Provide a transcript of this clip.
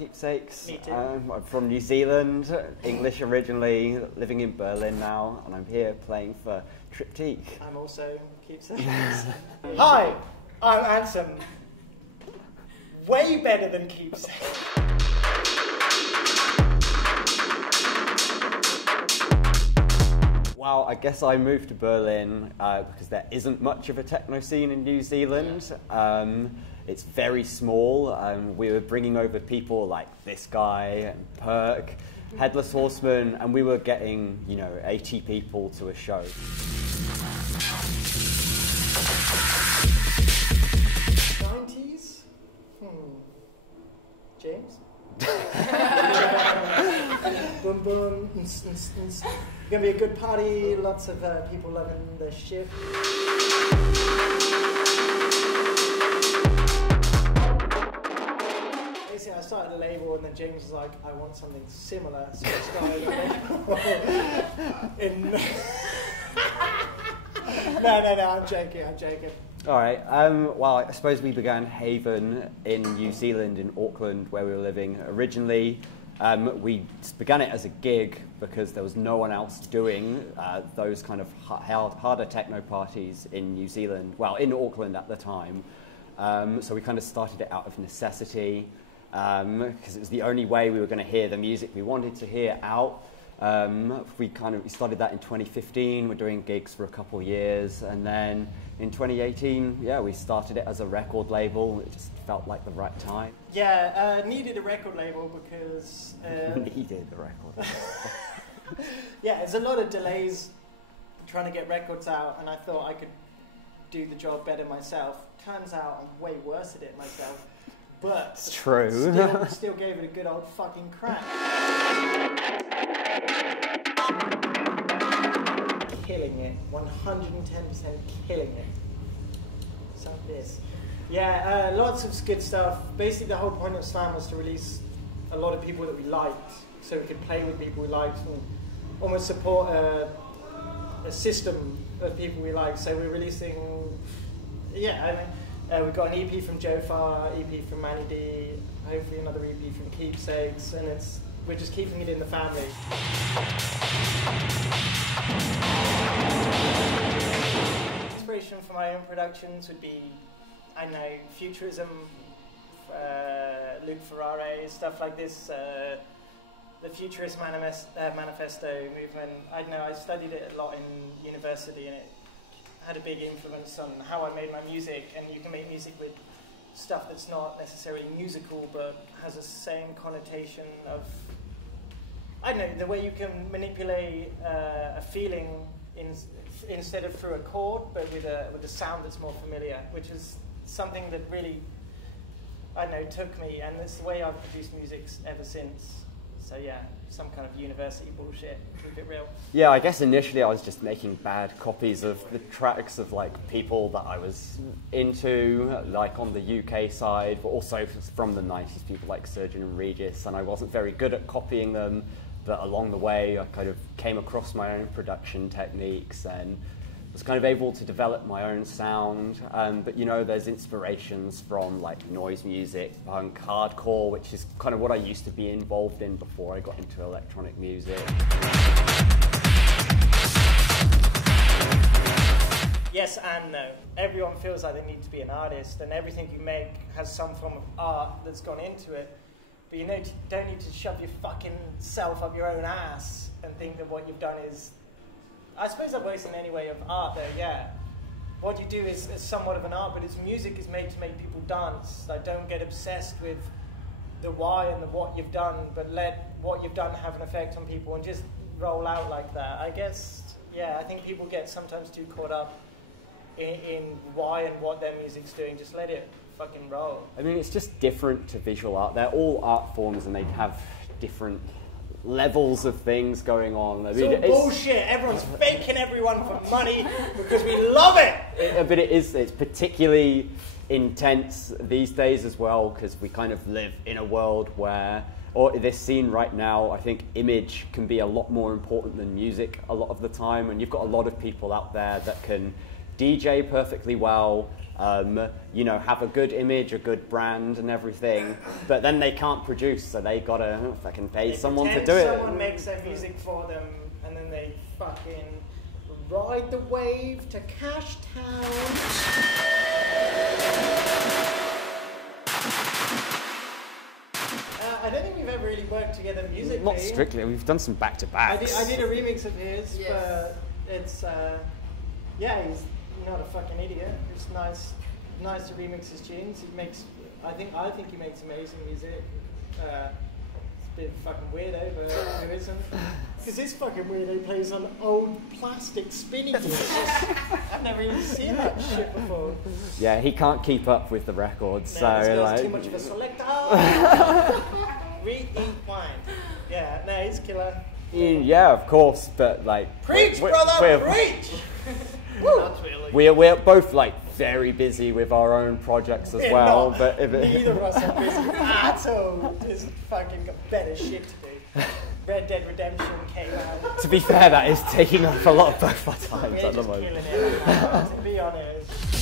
Keepsakes. Me too. I'm from New Zealand, English originally, living in Berlin now, and I'm here playing for Triptych. I'm also Keepsakes. Hi, I'm Ansome. Way better than Keepsakes. Well, I guess I moved to Berlin because there isn't much of a techno scene in New Zealand. It's very small. We were bringing over people like this guy, and Perk, Headless Horseman, and we were getting, 80 people to a show. '90s? James? Boom boom. It's gonna be a good party. Lots of people loving the shit. Basically, I started a label, and then James was like, "I want something similar." So I started a label. No, I'm joking. All right. Well, I suppose we began Haven in New Zealand, in Auckland, where we were living originally. We began it as a gig because there was no one else doing those kind of harder techno parties in New Zealand, well, in Auckland at the time. So we kind of started it out of necessity because it was the only way we were going to hear the music we wanted to hear out. We started that in 2015. We're doing gigs for a couple of years, and then in 2018, we started it as a record label. It just felt like the right time. Yeah, needed a record label because... needed a record label. Yeah, there's a lot of delays trying to get records out, and I thought I could do the job better myself. Turns out I'm way worse at it myself, but it's true. Still gave it a good old fucking crack. Killing it, 110% killing it. So this. Yeah, lots of good stuff. Basically, the whole point of Slam was to release a lot of people that we liked, so we could play with people we liked and almost support a system of people we liked. So we're releasing, we've got an EP from Jofar, EP from Manny D, hopefully another EP from Keepsakes, and we're just keeping it in the family. Inspiration for my own productions would be, I don't know, Futurism, Luke Ferrari, stuff like this, the Futurist Manifesto movement. I don't know, I studied it a lot in university, and it had a big influence on how I made my music. And you can make music with stuff that's not necessarily musical, but has the same connotation of, I don't know, the way you can manipulate a feeling instead of through a chord, but with a sound that's more familiar, which is something that really, I don't know, took me, and it's the way I've produced music ever since. So yeah, some kind of university bullshit, keep it real. Yeah, I guess initially I was just making bad copies of the tracks of like people that I was into, like on the UK side, but also from the 90s, people like Surgeon and Regis, and I wasn't very good at copying them, but along the way I kind of came across my own production techniques and was kind of able to develop my own sound. But there's inspirations from like noise music, punk, hardcore, which is kind of what I used to be involved in before I got into electronic music. Yes and no. Everyone feels like they need to be an artist, and everything you make has some form of art that's gone into it. But you don't need to shove your fucking self up your own ass and think that what you've done is... I suppose that works in any way of art though, yeah. What you do is somewhat of an art, but music is made to make people dance. Like, don't get obsessed with the why and the what you've done, but let what you've done have an effect on people and just roll out like that. I guess, yeah, I think people get sometimes too caught up in why and what their music's doing. Just let it fucking roll. I mean, it's just different to visual art. They're all art forms and they have different levels of things going on. I mean, it's all bullshit. Everyone's faking everyone for money because we love it. But it's particularly intense these days as well, because we kind of live in a world where, or this scene right now, I think image can be a lot more important than music a lot of the time, and you've got a lot of people out there that can DJ perfectly well, you know, have a good image, a good brand and everything, but then they can't produce, so they gotta fucking pay someone to do it. Someone makes their music for them, and then they fucking ride the wave to Cash Town. I don't think we've ever really worked together musically. Not strictly, we've done some back-to-backs. I did a remix of his, but it's, yeah, he's not a fucking idiot. It's nice to remix his tunes. He makes, I think he makes amazing music. It's a bit fucking weirdo, but who isn't? Because this fucking weirdo plays on old plastic spinning gears. I've never even seen that shit before. Yeah, he can't keep up with the records, No, so this guy's like... too much of a selector. Rewind. Yeah, no, he's killer. Yeah, of course, but like... Preach, brother, preach! We're both like very busy with our own projects as well, but neither of us are busy at all. Just fucking got better shit to do. Red Dead Redemption came out. To be fair, that is taking up a lot of both our times We're at the just moment. killing it, to be honest.